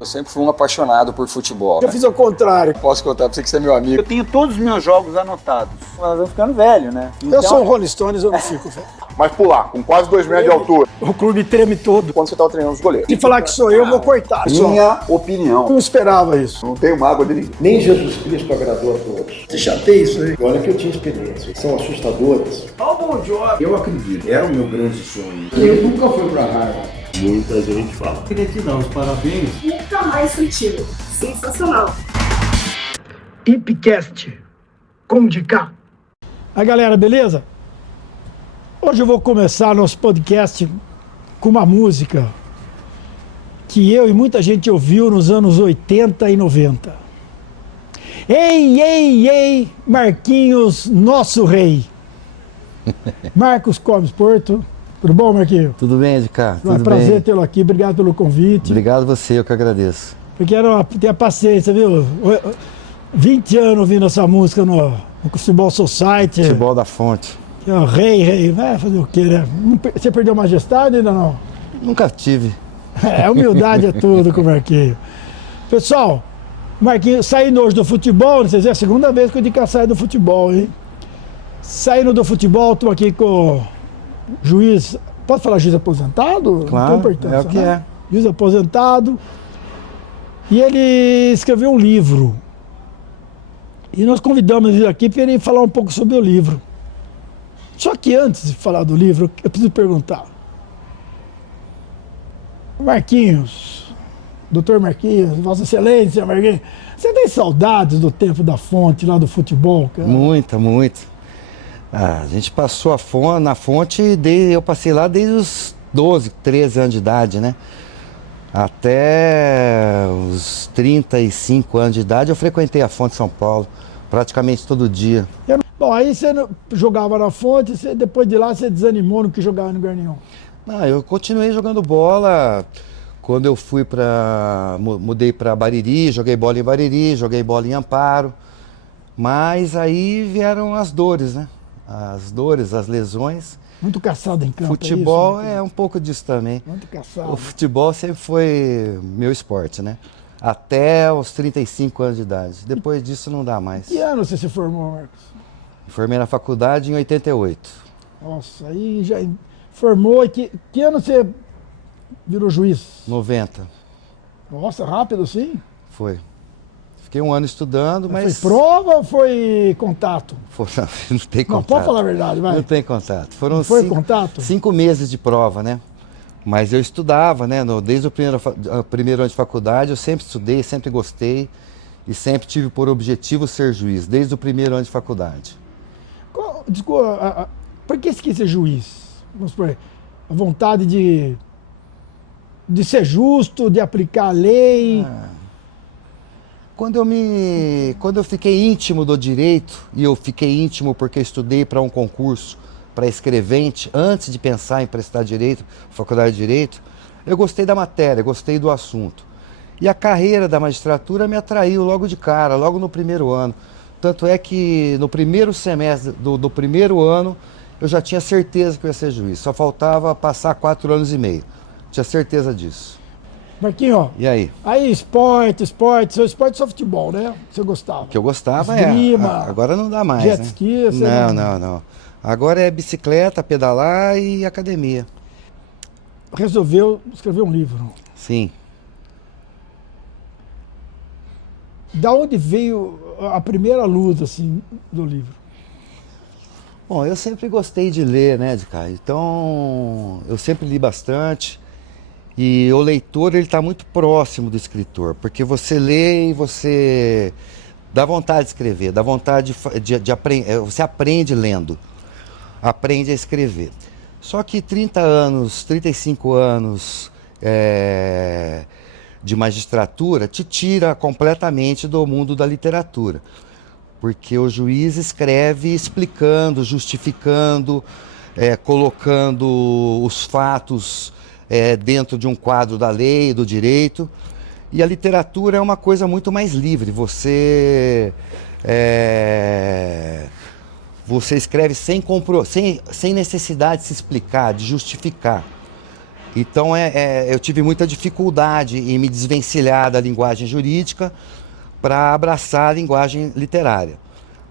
Eu sempre fui um apaixonado por futebol. Eu fiz ao contrário. Posso contar pra você que você é meu amigo. Eu tenho todos os meus jogos anotados. Nós vamos ficando velho, né? Eu sou um Rolling Stones, eu não fico velho. Mas pular, com quase 2 metros de altura. O clube treme todo. Quando você tava treinando os goleiros. Se falar que sou eu vou cortar. Minha opinião. Eu não esperava isso. Não tenho mágoa de ninguém. Nem Jesus Cristo agradou a todos. Você chateia isso aí. Olha que eu tinha experiência. São assustadoras. Olha o bom job. Eu acredito, era o meu grande sonho. Eu nunca fui pra Harvard. Muita gente fala. Queria te dar os parabéns. Nunca mais sutil. Sensacional. Hipcast. Como de cá. Aí galera, beleza? Hoje eu vou começar nosso podcast com uma música que eu e muita gente ouviu nos anos 80 e 90. Ei, ei, ei, Marquinhos, nosso rei. Marcos Comes Porto. Tudo bom, Marquinhos? Tudo bem, Edgar? É um prazer tê-lo aqui, obrigado pelo convite. Obrigado você, eu que agradeço. Eu quero ter a paciência, viu? 20 anos ouvindo essa música no Futebol Society. Futebol da Fonte. Que é o rei, vai fazer o quê, né? Você perdeu a majestade ainda não? Nunca tive. Humildade é tudo com o Marquinhos. Pessoal, Marquinhos saindo hoje do futebol, vocês é a segunda vez que eu digo que sai do futebol, hein? Saindo do futebol, estou aqui com o juiz, pode falar juiz aposentado? Claro, não tem importância, é o que né? é. Juiz aposentado. E ele escreveu um livro. E nós convidamos ele aqui para ele falar um pouco sobre o livro. Só que antes de falar do livro, eu preciso perguntar. Marquinhos, doutor Marquinhos, Vossa Excelência Marquinhos, você tem saudades do tempo da Fonte, lá do futebol, cara? Muita, muito. A gente passou na Fonte, eu passei lá desde os 12, 13 anos de idade, né? Até os 35 anos de idade eu frequentei a Fonte São Paulo, praticamente todo dia. Bom, aí você jogava na Fonte, depois de lá você desanimou no que jogava no Garnião. Não, eu continuei jogando bola. Quando eu mudei para Bariri, joguei bola em Bariri, joguei bola em Amparo. Mas aí vieram as dores, né? As dores, as lesões. Muito caçado em campo. Futebol é isso, né? um pouco disso também. Muito caçado. O futebol sempre foi meu esporte, né? Até os 35 anos de idade. Depois disso não dá mais. Que ano você se formou, Marcos? Formei na faculdade em 88. Nossa, aí já formou. E que ano você virou juiz? 90. Nossa, rápido assim? Foi. Fiquei um ano estudando, mas... Foi prova ou foi contato? Não tem contato. Não, pode falar a verdade, vai. Não tem contato. Foram contato? 5 meses de prova, né? Mas eu estudava, né? Desde o primeiro ano de faculdade, eu sempre estudei, sempre gostei e sempre tive por objetivo ser juiz, desde o primeiro ano de faculdade. Desculpa, por que você quis ser juiz? Vamos supor, a vontade de ser justo, de aplicar a lei... Quando eu fiquei íntimo do direito, e eu fiquei íntimo porque estudei para um concurso para escrevente, antes de pensar em prestar direito, faculdade de direito, eu gostei da matéria, gostei do assunto. E a carreira da magistratura me atraiu logo de cara, logo no primeiro ano. Tanto é que no primeiro semestre do primeiro ano, eu já tinha certeza que eu ia ser juiz. Só faltava passar 4 anos e meio. Tinha certeza disso. Marquinhos, e aí? Aí seu esporte só futebol, né? Você gostava? Que eu gostava Esgrima, agora não dá mais, jet né? ski, Não. Agora é bicicleta, pedalar e academia. Resolveu escrever um livro. Sim. Da onde veio a primeira luz, assim, do livro? Bom, eu sempre gostei de ler, né, Edgar? Então, eu sempre li bastante. E o leitor, ele está muito próximo do escritor, porque você lê e você dá vontade de escrever, dá vontade de aprender, você aprende lendo, aprende a escrever. Só que 30 anos, 35 anos de magistratura te tira completamente do mundo da literatura, porque o juiz escreve explicando, justificando, colocando os fatos dentro de um quadro da lei, do direito, e a literatura é uma coisa muito mais livre. Você escreve sem necessidade de se explicar, de justificar. Então eu tive muita dificuldade em me desvencilhar da linguagem jurídica para abraçar a linguagem literária.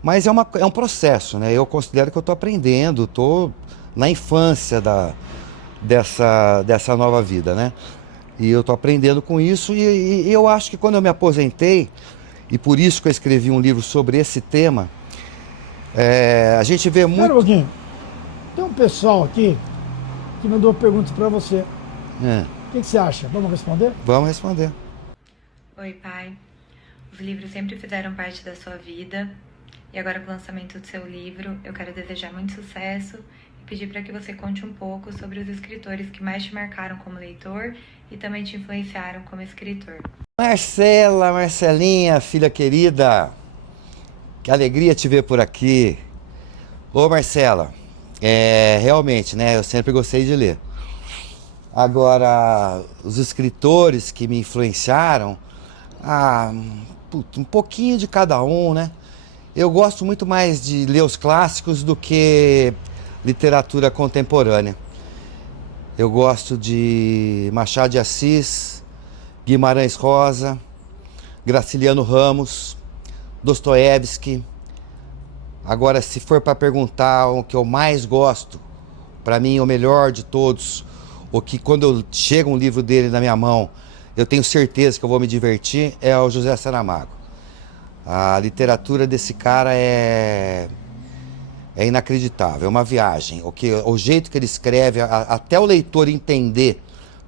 Mas é um processo, né? Eu considero que eu estou aprendendo, estou na infância dessa nova vida, né? E eu estou aprendendo com isso e eu acho que quando eu me aposentei, e por isso que eu escrevi um livro sobre esse tema, a gente vê muito... Espera um pouquinho. Tem um pessoal aqui que mandou perguntas para você. O que você acha? Vamos responder? Vamos responder. Oi, pai. Os livros sempre fizeram parte da sua vida. E agora, com o lançamento do seu livro, eu quero desejar muito sucesso e pedir para que você conte um pouco sobre os escritores que mais te marcaram como leitor e também te influenciaram como escritor. Marcelinha, filha querida, que alegria te ver por aqui. Ô Marcela, realmente, né, eu sempre gostei de ler. Agora, os escritores que me influenciaram, um pouquinho de cada um, né? Eu gosto muito mais de ler os clássicos do que literatura contemporânea. Eu gosto de Machado de Assis, Guimarães Rosa, Graciliano Ramos, Dostoiévski. Agora, se for para perguntar o que eu mais gosto, para mim o melhor de todos, o que quando chega um livro dele na minha mão, eu tenho certeza que eu vou me divertir, é o José Saramago. A literatura desse cara é inacreditável, é uma viagem. O jeito que ele escreve, até o leitor entender,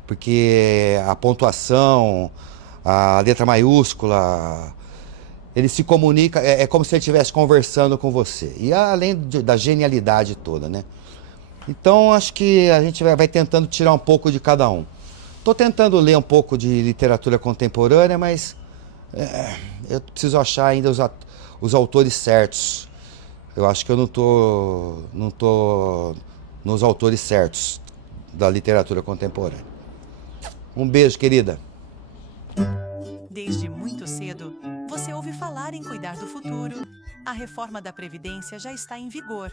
porque a pontuação, a letra maiúscula, ele se comunica, é como se ele estivesse conversando com você. E além da genialidade toda, né? Então acho que a gente vai tentando tirar um pouco de cada um. Estou tentando ler um pouco de literatura contemporânea, mas eu preciso achar ainda os autores certos. Eu acho que eu não tô nos autores certos da literatura contemporânea. Um beijo, querida. Desde muito cedo, você ouve falar em cuidar do futuro. A reforma da Previdência já está em vigor.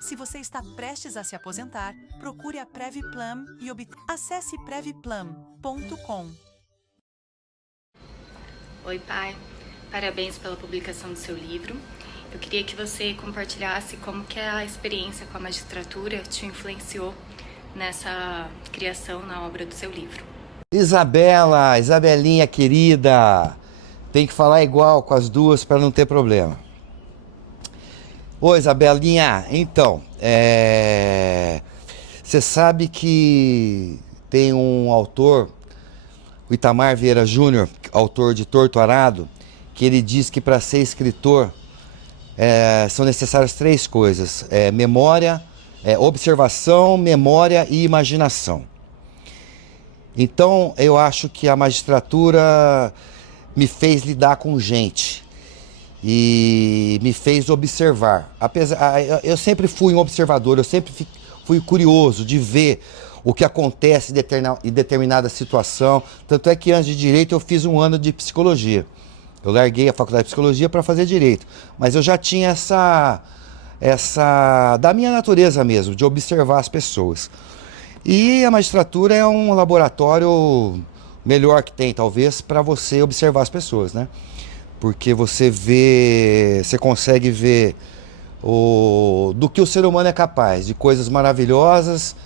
Se você está prestes a se aposentar, procure a Previplan e acesse previplan.com. Oi, pai. Parabéns pela publicação do seu livro. Eu queria que você compartilhasse como que a experiência com a magistratura te influenciou nessa criação na obra do seu livro. Isabelinha querida, tem que falar igual com as duas para não ter problema. Ô Isabelinha, então, você sabe que tem um autor, o Itamar Vieira Júnior, autor de Torto Arado, que ele diz que para ser escritor são necessárias 3 coisas: memória, observação, memória e imaginação. Então eu acho que a magistratura me fez lidar com gente e me fez observar. Eu sempre fui um observador, eu sempre fui curioso de ver o que acontece em determinada situação. Tanto é que antes de direito eu fiz um ano de psicologia. Eu larguei a faculdade de psicologia para fazer direito, mas eu já tinha essa da minha natureza mesmo, de observar as pessoas. E a magistratura é um laboratório melhor que tem, talvez, para você observar as pessoas, né? Porque você consegue ver do que o ser humano é capaz, de coisas maravilhosas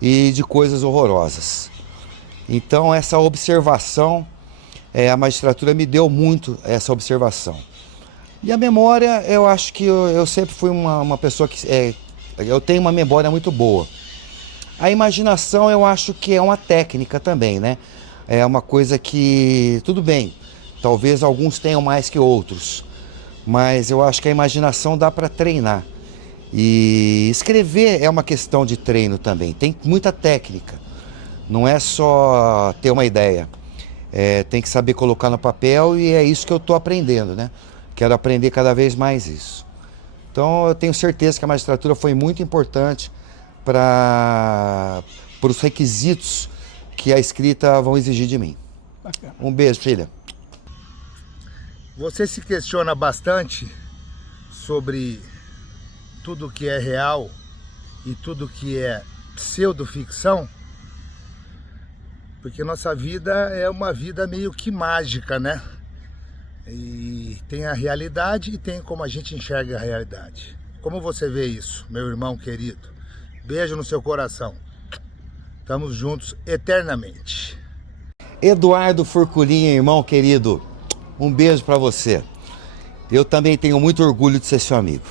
e de coisas horrorosas. Então essa observação, a magistratura me deu muito essa observação. E a memória, eu acho que eu sempre fui uma pessoa que eu tenho uma memória muito boa. A imaginação eu acho que é uma técnica também, né? É uma coisa que, tudo bem, talvez alguns tenham mais que outros, mas eu acho que a imaginação dá para treinar. E escrever é uma questão de treino também, tem muita técnica. Não é só ter uma ideia, tem que saber colocar no papel e é isso que eu estou aprendendo, né? Quero aprender cada vez mais isso. Então eu tenho certeza que a magistratura foi muito importante para os requisitos que a escrita vão exigir de mim. Bacana. Um beijo, filha. Você se questiona bastante sobre tudo que é real e tudo que é pseudoficção? Porque nossa vida é uma vida meio que mágica, né? E tem a realidade e tem como a gente enxerga a realidade. Como você vê isso, meu irmão querido? Beijo no seu coração. Estamos juntos eternamente. Eduardo Furculin, irmão querido, um beijo para você. Eu também tenho muito orgulho de ser seu amigo.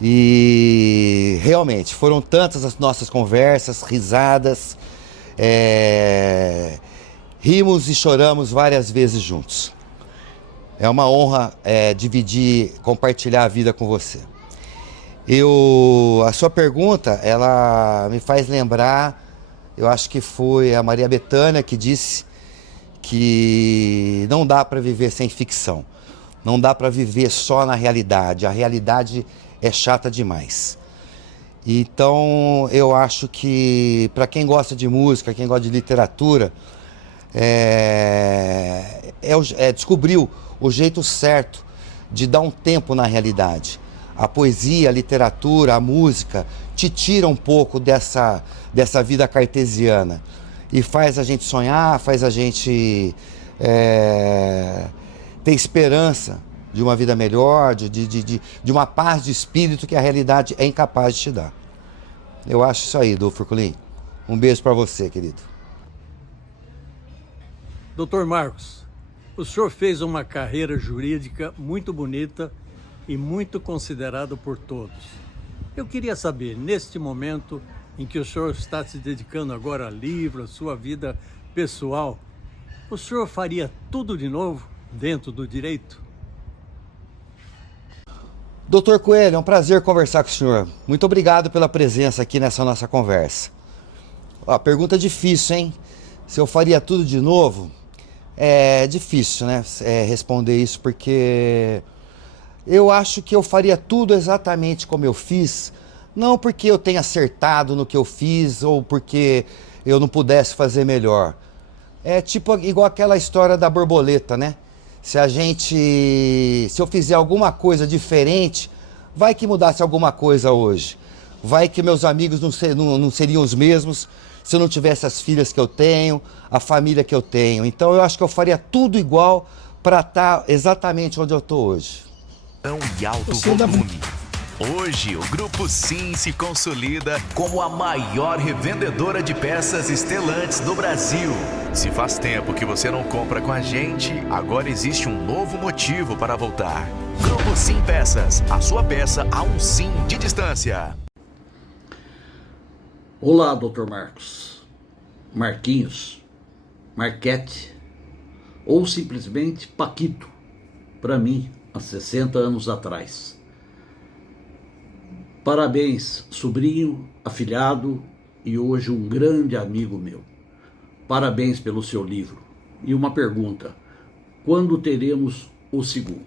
E realmente foram tantas as nossas conversas, risadas, rimos e choramos várias vezes juntos. É uma honra dividir, compartilhar a vida com você. A sua pergunta, ela me faz lembrar, eu acho que foi a Maria Bethânia que disse que não dá para viver sem ficção. Não dá para viver só na realidade. A realidade é chata demais. Então, eu acho que para quem gosta de música, quem gosta de literatura, descobriu o jeito certo de dar um tempo na realidade. A poesia, a literatura, a música te tira um pouco dessa vida cartesiana e faz a gente sonhar, faz a gente ter esperança de uma vida melhor, de uma paz de espírito que a realidade é incapaz de te dar. Eu acho isso aí, Dr. Furculin. Um beijo para você, querido. Dr. Marcos, o senhor fez uma carreira jurídica muito bonita e muito considerada por todos. Eu queria saber, neste momento em que o senhor está se dedicando agora a livro, a sua vida pessoal, o senhor faria tudo de novo dentro do direito? Doutor Coelho, é um prazer conversar com o senhor. Muito obrigado pela presença aqui nessa nossa conversa. Ó, pergunta difícil, hein? Se eu faria tudo de novo, é difícil, né? Responder isso, porque eu acho que eu faria tudo exatamente como eu fiz, não porque eu tenha acertado no que eu fiz ou porque eu não pudesse fazer melhor. É tipo igual aquela história da borboleta, né? Se eu fizer alguma coisa diferente, vai que mudasse alguma coisa hoje. Vai que meus amigos não seriam os mesmos se eu não tivesse as filhas que eu tenho, a família que eu tenho. Então eu acho que eu faria tudo igual para estar exatamente onde eu estou hoje. E alto volume. Hoje, o Grupo Sim se consolida como a maior revendedora de peças estelantes do Brasil. Se faz tempo que você não compra com a gente, agora existe um novo motivo para voltar. Grupo Sim Peças, a sua peça a um sim de distância. Olá, Dr. Marcos, Marquinhos, Marquete ou simplesmente Paquito, para mim, há 60 anos atrás. Parabéns, sobrinho, afilhado e hoje um grande amigo meu. Parabéns pelo seu livro. E uma pergunta: quando teremos o segundo?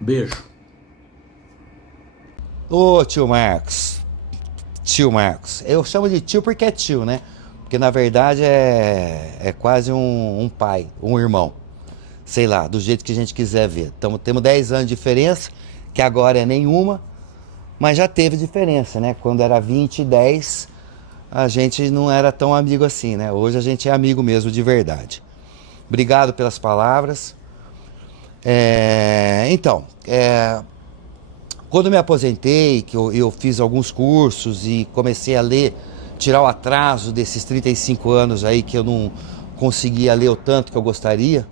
Beijo. Ô, tio Marcos. Tio Marcos. Eu chamo de tio porque é tio, né? Porque na verdade é quase um pai, um irmão. Sei lá, do jeito que a gente quiser ver. Temos 10 anos de diferença, que agora é nenhuma, mas já teve diferença, né? Quando era 20 e 10, a gente não era tão amigo assim, né? Hoje a gente é amigo mesmo, de verdade. Obrigado pelas palavras. Quando me aposentei, que eu fiz alguns cursos e comecei a ler, tirar o atraso desses 35 anos aí que eu não conseguia ler o tanto que eu gostaria,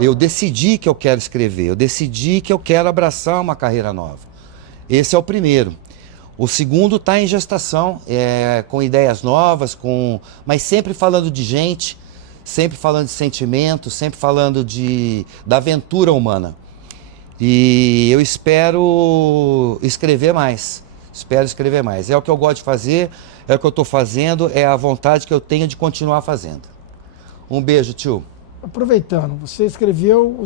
eu decidi que eu quero escrever, eu decidi que eu quero abraçar uma carreira nova. Esse é o primeiro. O segundo está em gestação, com ideias novas, mas sempre falando de gente, sempre falando de sentimento, sempre falando da aventura humana. E eu espero escrever mais. É o que eu gosto de fazer, é o que eu estou fazendo, é a vontade que eu tenho de continuar fazendo. Um beijo, tio. Aproveitando, você escreveu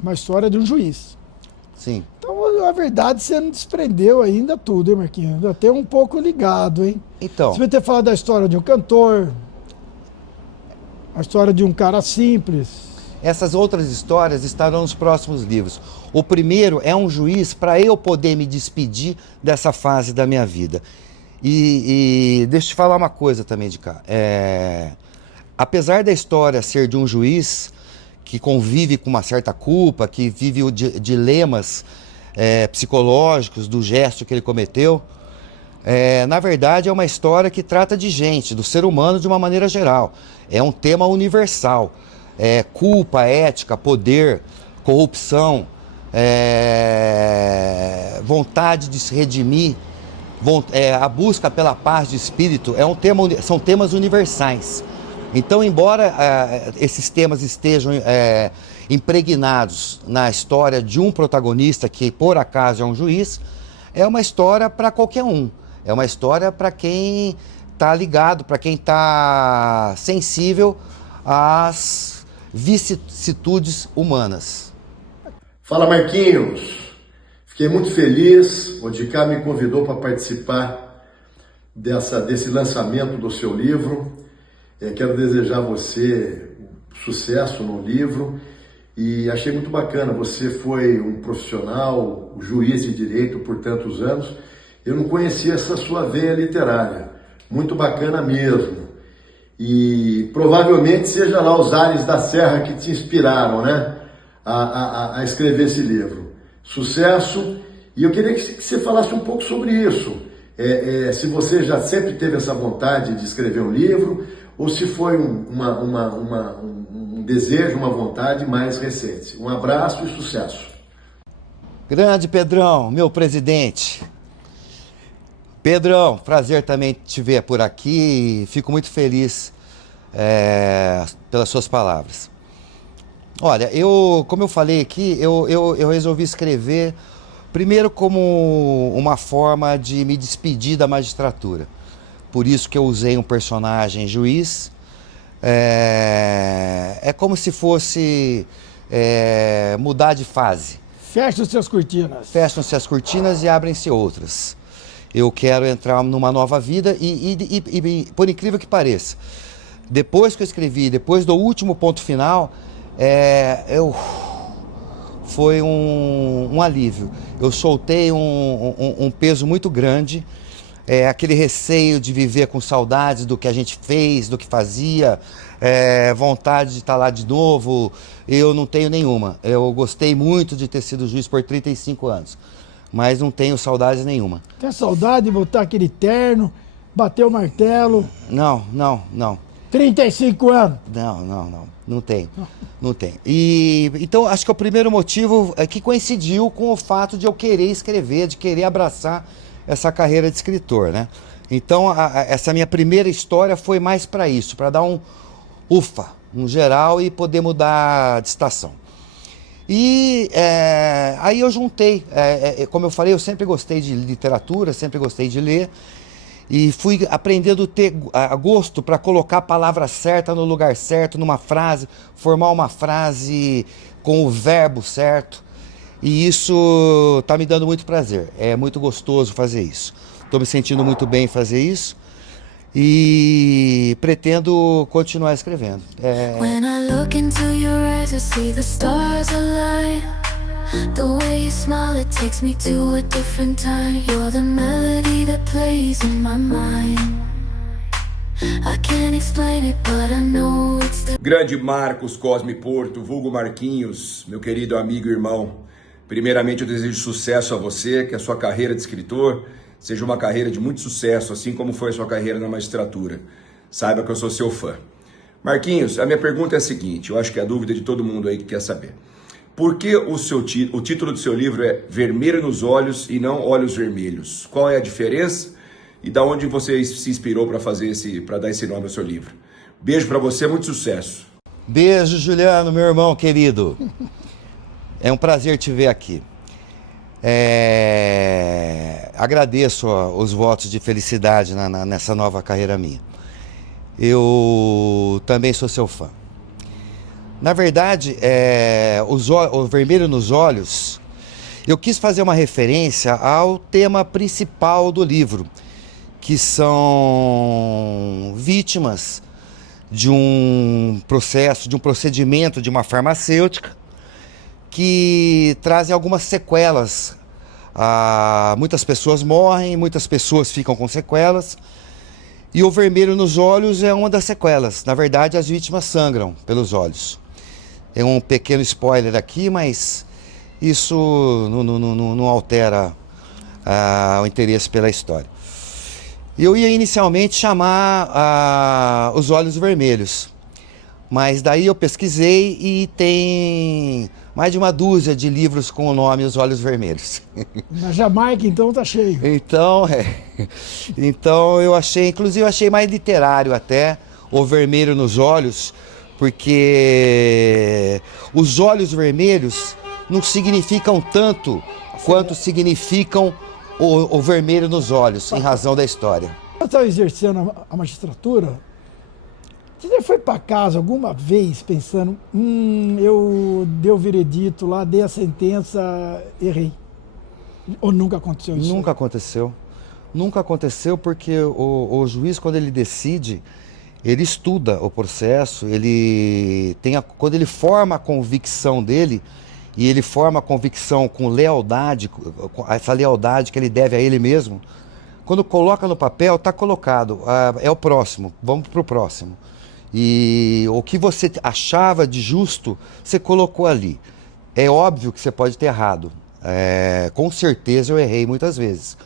uma história de um juiz. Sim. Então, na verdade, você não desprendeu ainda tudo, hein, Marquinhos? Ainda tem um pouco ligado, hein? Então. Você vai ter falado da história de um cantor, a história de um cara simples. Essas outras histórias estarão nos próximos livros. O primeiro é um juiz para eu poder me despedir dessa fase da minha vida. E deixa eu te falar uma coisa também de cá. Apesar da história ser de um juiz que convive com uma certa culpa, que vive dilemas psicológicos do gesto que ele cometeu, na verdade é uma história que trata de gente, do ser humano de uma maneira geral. É um tema universal. Culpa, ética, poder, corrupção, vontade de se redimir, a busca pela paz de espírito, são temas universais. Então, embora esses temas estejam impregnados na história de um protagonista que, por acaso, é um juiz, é uma história para qualquer um. É uma história para quem está ligado, para quem está sensível às vicissitudes humanas. Fala, Marquinhos. Fiquei muito feliz. O Dicá me convidou para participar desse lançamento do seu livro. Quero desejar a você sucesso no livro e achei muito bacana. Você foi um profissional, juiz de direito por tantos anos. Eu não conhecia essa sua veia literária. Muito bacana mesmo. E provavelmente seja lá os ares da serra que te inspiraram, né, a escrever esse livro. Sucesso. E eu queria que você falasse um pouco sobre isso. Se você já sempre teve essa vontade de escrever um livro, ou se foi um desejo, uma vontade mais recente. Um abraço e sucesso. Grande Pedrão, meu presidente. Pedrão, prazer também te ver por aqui. Fico muito feliz pelas suas palavras. Olha, como eu falei aqui, eu resolvi escrever primeiro como uma forma de me despedir da magistratura. Por isso que eu usei um personagem juiz. É como se fosse mudar de fase. Fecham-se as cortinas. Fecham-se as cortinas e abrem-se outras. Eu quero entrar numa nova vida e por incrível que pareça, depois que eu escrevi, depois do último ponto final, foi um alívio. Eu soltei um peso muito grande. Aquele receio de viver com saudades do que a gente fez, do que fazia, vontade de estar lá de novo, eu não tenho nenhuma. Eu gostei muito de ter sido juiz por 35 anos, mas não tenho saudades nenhuma. Tem saudade de botar aquele terno, bater o martelo? Não. 35 anos? Não tenho. E então acho que o primeiro motivo é que coincidiu com o fato de eu querer escrever, de querer abraçar essa carreira de escritor, né? Então, essa minha primeira história foi mais para isso, para dar um geral e poder mudar de estação. E aí eu juntei, como eu falei, eu sempre gostei de literatura, sempre gostei de ler, e fui aprendendo a ter gosto para colocar a palavra certa no lugar certo, numa frase, formar uma frase com o verbo certo. E isso está me dando muito prazer, é muito gostoso fazer isso. Estou me sentindo muito bem em fazer isso e pretendo continuar escrevendo. When I look into your eyes, I see the stars align. The way you smile, it takes me to a different time. You're the melody that plays in my mind. I can't explain it, but I know it's the... Grande Marcos Cosme Porto, vulgo Marquinhos, meu querido amigo e irmão. Primeiramente, eu desejo sucesso a você, que a sua carreira de escritor seja uma carreira de muito sucesso, assim como foi a sua carreira na magistratura. Saiba que eu sou seu fã. Marquinhos, a minha pergunta é a seguinte, eu acho que é a dúvida de todo mundo aí que quer saber. Por que o título do seu livro é Vermelho nos Olhos e não Olhos Vermelhos? Qual é a diferença e da onde você se inspirou para dar esse nome ao seu livro? Beijo para você, muito sucesso. Beijo, Juliano, meu irmão querido. É um prazer te ver aqui. Agradeço os votos de felicidade nessa nova carreira minha. Eu também sou seu fã. Na verdade, o Vermelho nos Olhos, eu quis fazer uma referência ao tema principal do livro, que são vítimas de um procedimento de uma farmacêutica que trazem algumas sequelas Muitas pessoas morrem, muitas pessoas ficam com sequelas. E o vermelho nos olhos é uma das sequelas. Na verdade, as vítimas sangram pelos olhos. É um pequeno spoiler aqui, mas isso não altera o interesse pela história. Eu ia inicialmente chamar Os Olhos Vermelhos, mas daí eu pesquisei e tem mais de uma dúzia de livros com o nome Os Olhos Vermelhos. Na Jamaica, então, tá cheio. Então eu achei, inclusive eu achei mais literário até, O Vermelho nos Olhos, porque os olhos vermelhos não significam tanto quanto significam o vermelho nos olhos, em razão da história. Eu estava exercendo a magistratura. Você já foi para casa alguma vez pensando, eu dei o veredito lá, dei a sentença, errei? Ou nunca aconteceu isso? Nunca aconteceu. Nunca aconteceu porque o juiz, quando ele decide, ele estuda o processo, quando ele forma a convicção dele, e ele forma a convicção com lealdade, essa lealdade que ele deve a ele mesmo, quando coloca no papel, está colocado, é o próximo, vamos para o próximo. E o que você achava de justo, você colocou ali. É óbvio que você pode ter errado, com certeza eu errei muitas vezes,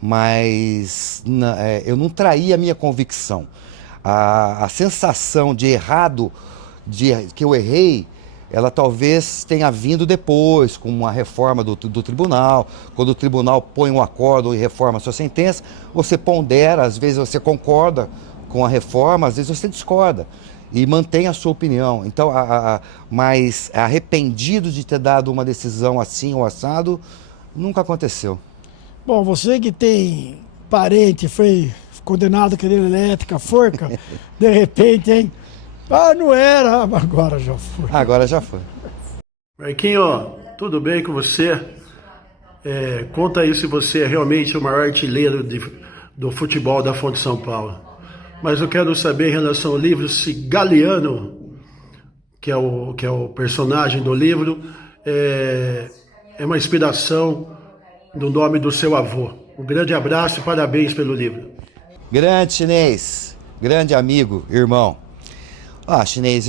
mas eu não traí a minha convicção. A sensação de errado, que eu errei, ela talvez tenha vindo depois, com uma reforma do tribunal. Quando o tribunal põe um acordo e reforma a sua sentença, você pondera, às vezes você concorda com a reforma, às vezes você discorda e mantém a sua opinião. Então, mas arrependido de ter dado uma decisão assim ou assado, nunca aconteceu. Bom, você que tem parente, foi condenado a cadeira elétrica, forca, de repente, hein? Não era, agora já foi. Agora já foi. Marquinho, tudo bem com você? Conta aí se você é realmente o maior artilheiro do futebol da Fonte São Paulo. Mas eu quero saber em relação ao livro, se Galeano, que é o personagem do livro, é uma inspiração do nome do seu avô. Um grande abraço e parabéns pelo livro. Grande Chinês, grande amigo, irmão. Chinês,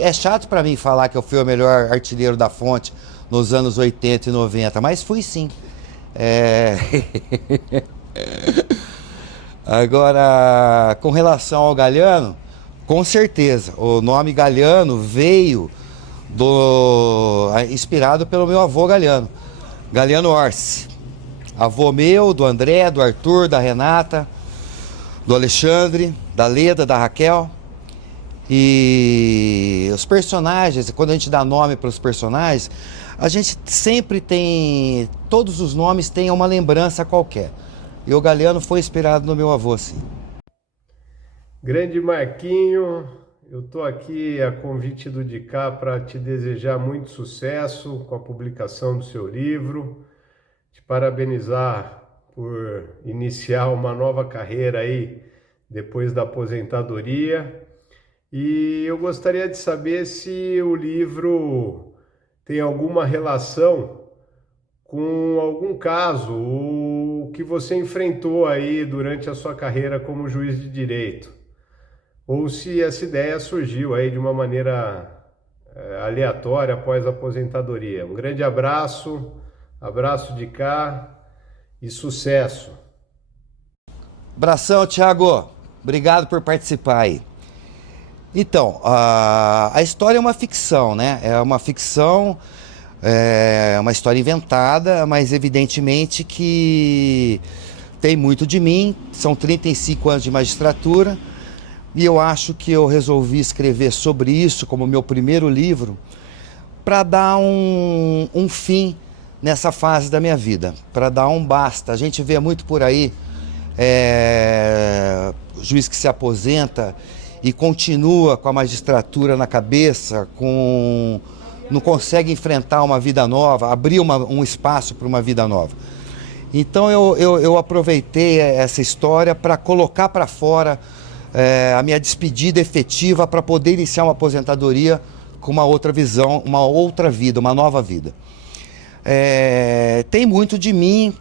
é chato pra mim falar que eu fui o melhor artilheiro da Fonte nos anos 80 e 90, mas fui sim. Agora, com relação ao Galeano, com certeza, o nome Galeano veio inspirado pelo meu avô Galeano, Galeano Orsi. Avô meu, do André, do Arthur, da Renata, do Alexandre, da Leda, da Raquel. E os personagens, quando a gente dá nome para os personagens, a gente sempre tem, todos os nomes têm uma lembrança qualquer. E o Galeano foi inspirado no meu avô, sim. Grande Marquinho, eu estou aqui a convite do Dicá para te desejar muito sucesso com a publicação do seu livro, te parabenizar por iniciar uma nova carreira aí depois da aposentadoria. E eu gostaria de saber se o livro tem alguma relação com algum caso, o que você enfrentou aí durante a sua carreira como juiz de direito, ou se essa ideia surgiu aí de uma maneira aleatória após a aposentadoria. Um grande abraço, abraço de cá e sucesso. Abração, Thiago. Obrigado por participar aí. Então, a história é uma ficção, né? É uma ficção, uma história inventada, mas evidentemente que tem muito de mim. São 35 anos de magistratura e eu acho que eu resolvi escrever sobre isso como meu primeiro livro para dar um fim nessa fase da minha vida, para dar um basta. A gente vê muito por aí juiz que se aposenta e continua com a magistratura na cabeça, não consegue enfrentar uma vida nova, abrir um espaço para uma vida nova. Então eu aproveitei essa história para colocar para fora a minha despedida efetiva para poder iniciar uma aposentadoria com uma outra visão, uma outra vida, uma nova vida. tem muito de mim,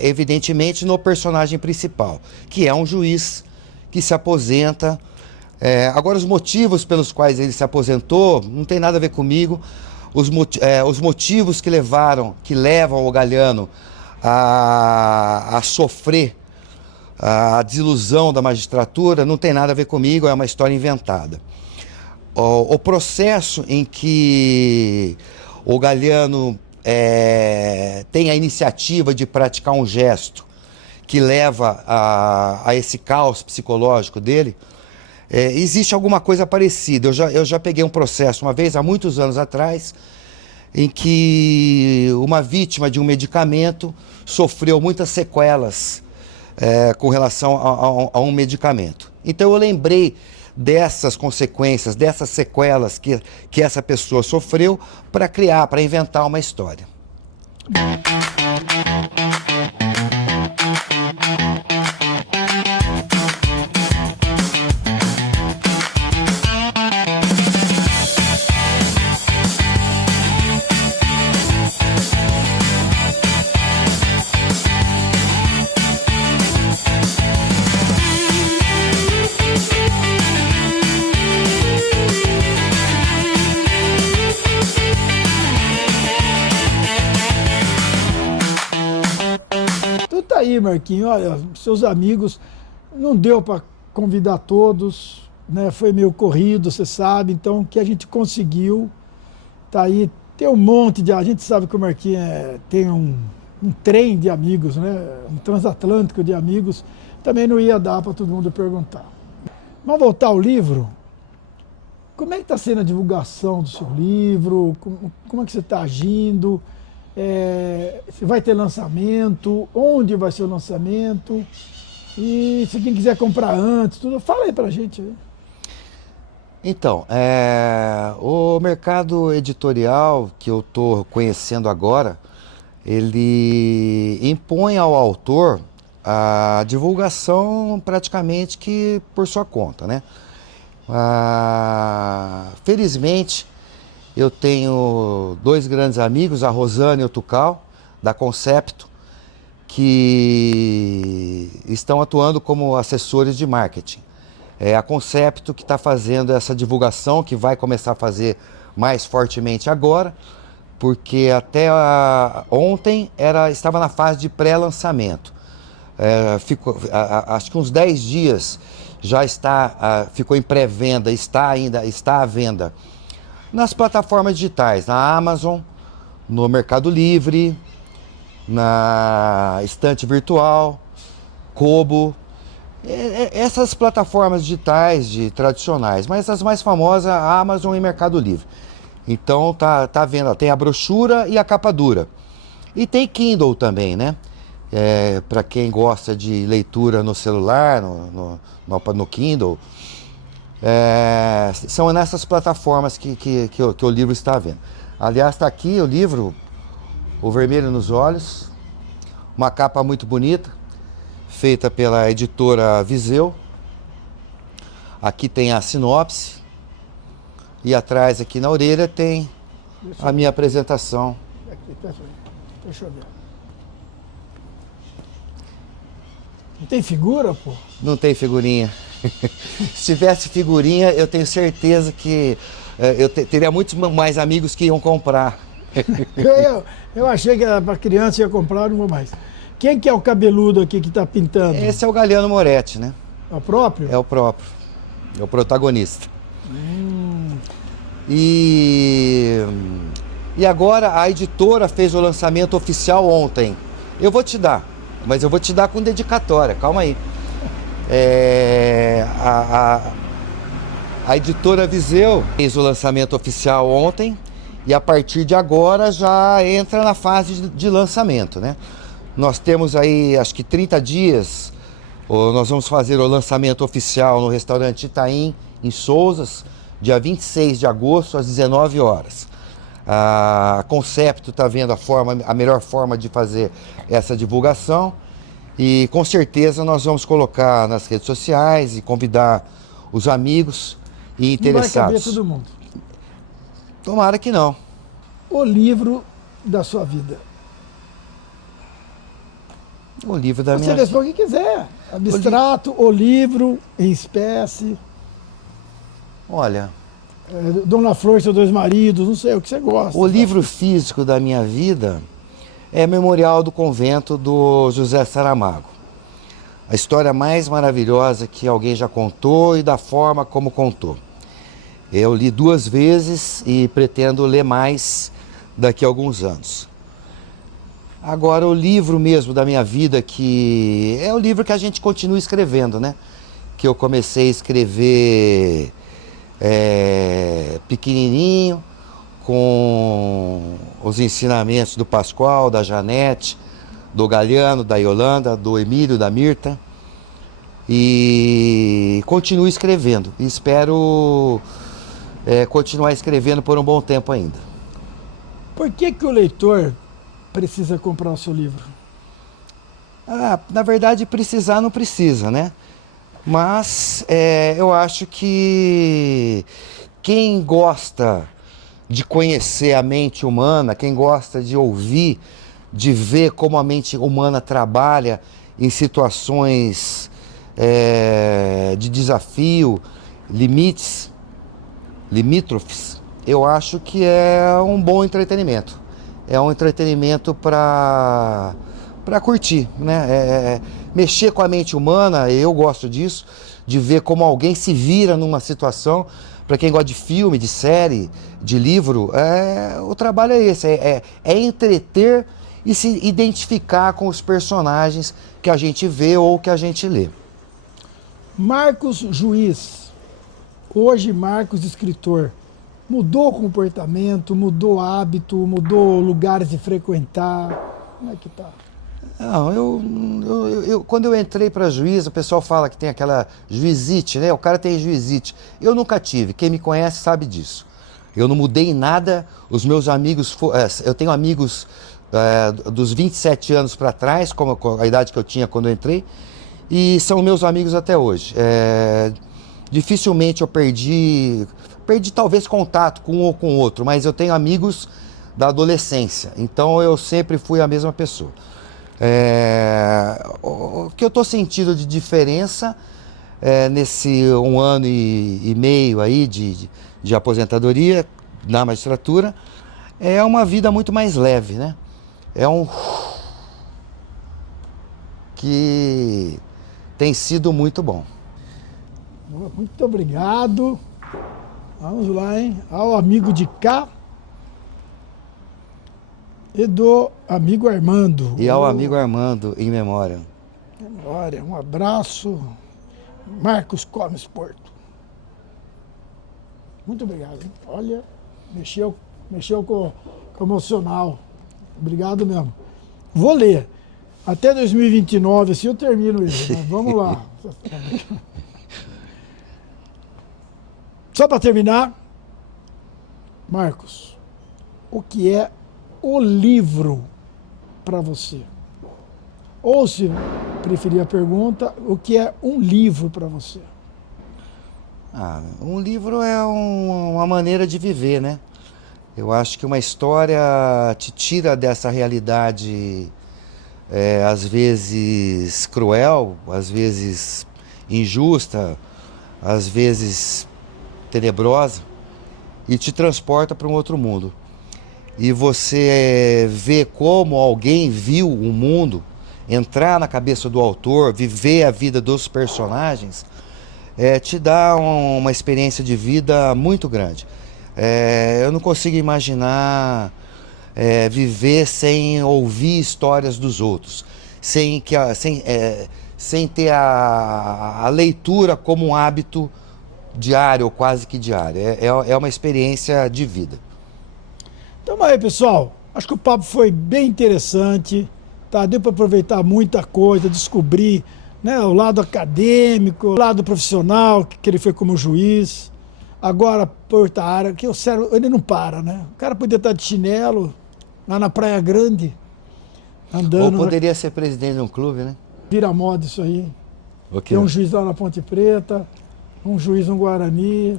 evidentemente, no personagem principal, que é um juiz que se aposenta. Agora, os motivos pelos quais ele se aposentou não tem nada a ver comigo. Os motivos que levam o Galiano a sofrer a desilusão da magistratura não tem nada a ver comigo, é uma história inventada. O processo em que o Galiano tem a iniciativa de praticar um gesto que leva a esse caos psicológico dele, existe alguma coisa parecida. Eu já peguei um processo uma vez, há muitos anos atrás, em que uma vítima de um medicamento sofreu muitas sequelas com relação a um medicamento. Então eu lembrei dessas consequências, dessas sequelas que essa pessoa sofreu para inventar uma história. Aí, Marquinhos, olha, seus amigos, não deu para convidar todos, né? Foi meio corrido, você sabe, então o que a gente conseguiu, tá aí, tem um monte de, a gente sabe que o Marquinhos tem um trem de amigos, né? Um transatlântico de amigos, também não ia dar para todo mundo perguntar. Vamos voltar ao livro? Como é que está sendo a divulgação do seu livro? Como é que você está agindo? Se vai ter lançamento, onde vai ser o lançamento, e se quem quiser comprar antes, tudo, fala aí pra gente. Então, o mercado editorial que eu estou conhecendo agora, ele impõe ao autor a divulgação praticamente que por sua conta, né? Felizmente, eu tenho dois grandes amigos, a Rosane e o Tucal, da Concepto, que estão atuando como assessores de marketing. É a Concepto que está fazendo essa divulgação, que vai começar a fazer mais fortemente agora, porque até ontem estava na fase de pré-lançamento. Acho que uns 10 dias já ficou em pré-venda, está à venda nas plataformas digitais, na Amazon, no Mercado Livre, na Estante Virtual, Kobo, essas plataformas digitais tradicionais, mas as mais famosas, a Amazon e Mercado Livre. Então tá vendo, tem a brochura e a capa dura. E tem Kindle também, né? Para quem gosta de leitura no celular, no Kindle. São nessas plataformas que o livro está vendo. Aliás, está aqui o livro, O Vermelho nos Olhos, uma capa muito bonita, feita pela editora Viseu. Aqui tem a sinopse e atrás, aqui na orelha, tem a minha apresentação. Aqui, deixa eu ver. Não tem figura, pô? Não tem figurinha. Se tivesse figurinha, eu tenho certeza que eu teria muitos mais amigos que iam comprar. Eu achei que era para criança, ia comprar, não vou mais. Quem que é o cabeludo aqui que está pintando? Esse é o Galiano Moretti, né? É o próprio? É o próprio. É o protagonista. E agora a editora fez o lançamento oficial ontem. Eu vou te dar, mas eu vou te dar com dedicatória, calma aí. A editora Viseu fez o lançamento oficial ontem e a partir de agora já entra na fase de lançamento, né? Nós temos aí, acho que 30 dias, nós vamos fazer o lançamento oficial no restaurante Itaim, em Sousas, dia 26 de agosto, às 19 horas. A Concepto está vendo a melhor forma de fazer essa divulgação. E com certeza nós vamos colocar nas redes sociais e convidar os amigos e interessados. Não vai caber todo mundo. Tomara que não. O livro da sua vida? O livro da Você minha responde o que quiser. Abstrato, o livro, em espécie. Olha... Dona Flor e seus dois maridos, não sei, o que você gosta. O livro físico da minha vida é Memorial do Convento do José Saramago. A história mais maravilhosa que alguém já contou e da forma como contou. Eu li 2 vezes e pretendo ler mais daqui a alguns anos. Agora, o livro mesmo da minha vida, que é o livro que a gente continua escrevendo, né? Que eu comecei a escrever pequenininho, com os ensinamentos do Pascoal, da Janete, do Galiano, da Yolanda, do Emílio, da Mirta. E continuo escrevendo. E espero continuar escrevendo por um bom tempo ainda. Por que o leitor precisa comprar o seu livro? Na verdade, precisar não precisa, né? Mas eu acho que quem gosta de conhecer a mente humana, quem gosta de ouvir, de ver como a mente humana trabalha em situações de desafio, limítrofes, eu acho que é um bom entretenimento. É um entretenimento para curtir, né? Mexer com a mente humana, eu gosto disso, de ver como alguém se vira numa situação. Para quem gosta de filme, de série, de livro, o trabalho é esse, é entreter e se identificar com os personagens que a gente vê ou que a gente lê. Marcos Juiz, hoje Marcos escritor, mudou o comportamento, mudou o hábito, mudou lugares de frequentar, como é que tá? Não, quando eu entrei para juiz, o pessoal fala que tem aquela juizite, né? O cara tem juizite. Eu nunca tive, quem me conhece sabe disso. Eu não mudei em nada, os meus amigos, eu tenho amigos dos 27 anos para trás, como a idade que eu tinha quando eu entrei, e são meus amigos até hoje. Dificilmente eu perdi talvez contato com um ou com outro, mas eu tenho amigos da adolescência, então eu sempre fui a mesma pessoa. O que eu estou sentindo de diferença nesse 1 ano e meio aí de aposentadoria na magistratura é uma vida muito mais leve, né? Que tem sido muito bom. Muito obrigado. Vamos lá, hein? Ao amigo de cá e do amigo Armando. E ao amigo Armando, em memória. Memória, um abraço. Marcos Comes Porto. Muito obrigado. Hein? Olha, mexeu com o emocional. Obrigado mesmo. Vou ler. Até 2029, assim eu termino isso. Mas vamos lá. Só para terminar, Marcos, o que é o livro para você? Ou, se preferir a pergunta, o que é um livro para você? Um livro é uma maneira de viver, né? Eu acho que uma história te tira dessa realidade, às vezes cruel, às vezes injusta, às vezes tenebrosa, e te transporta para um outro mundo. E você vê como alguém viu o mundo, entrar na cabeça do autor, viver a vida dos personagens, te dá uma experiência de vida muito grande. Eu não consigo imaginar viver sem ouvir histórias dos outros, sem ter a leitura como um hábito diário ou quase que diário. É uma experiência de vida. Então aí, pessoal, acho que o papo foi bem interessante, tá? Deu para aproveitar muita coisa, descobrir, né, o lado acadêmico, o lado profissional, que ele foi como juiz. Agora, Porta Área, que o cérebro, ele não para, né? O cara podia estar de chinelo lá na Praia Grande, andando. Ou poderia ser presidente de um clube, né? Vira moda isso aí. Okay. Tem um juiz lá na Ponte Preta, um juiz no Guarani.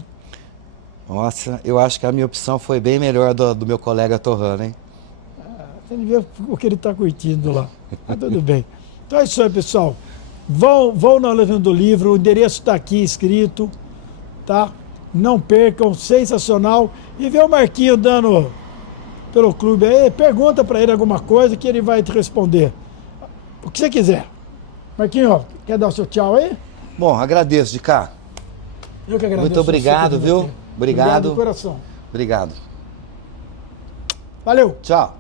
Nossa, eu acho que a minha opção foi bem melhor do meu colega Torrano, hein? Você não vê o que ele está curtindo lá. Mas tudo bem. Então é isso aí, pessoal. Vão na Levando do Livro, o endereço está aqui escrito, tá? Não percam, sensacional. E vê o Marquinho dando pelo clube aí, pergunta para ele alguma coisa que ele vai te responder. O que você quiser. Marquinho, quer dar o seu tchau aí? Bom, agradeço, de cá. Eu que agradeço. Muito obrigado, viu? Obrigado. Do coração. Obrigado. Valeu. Tchau.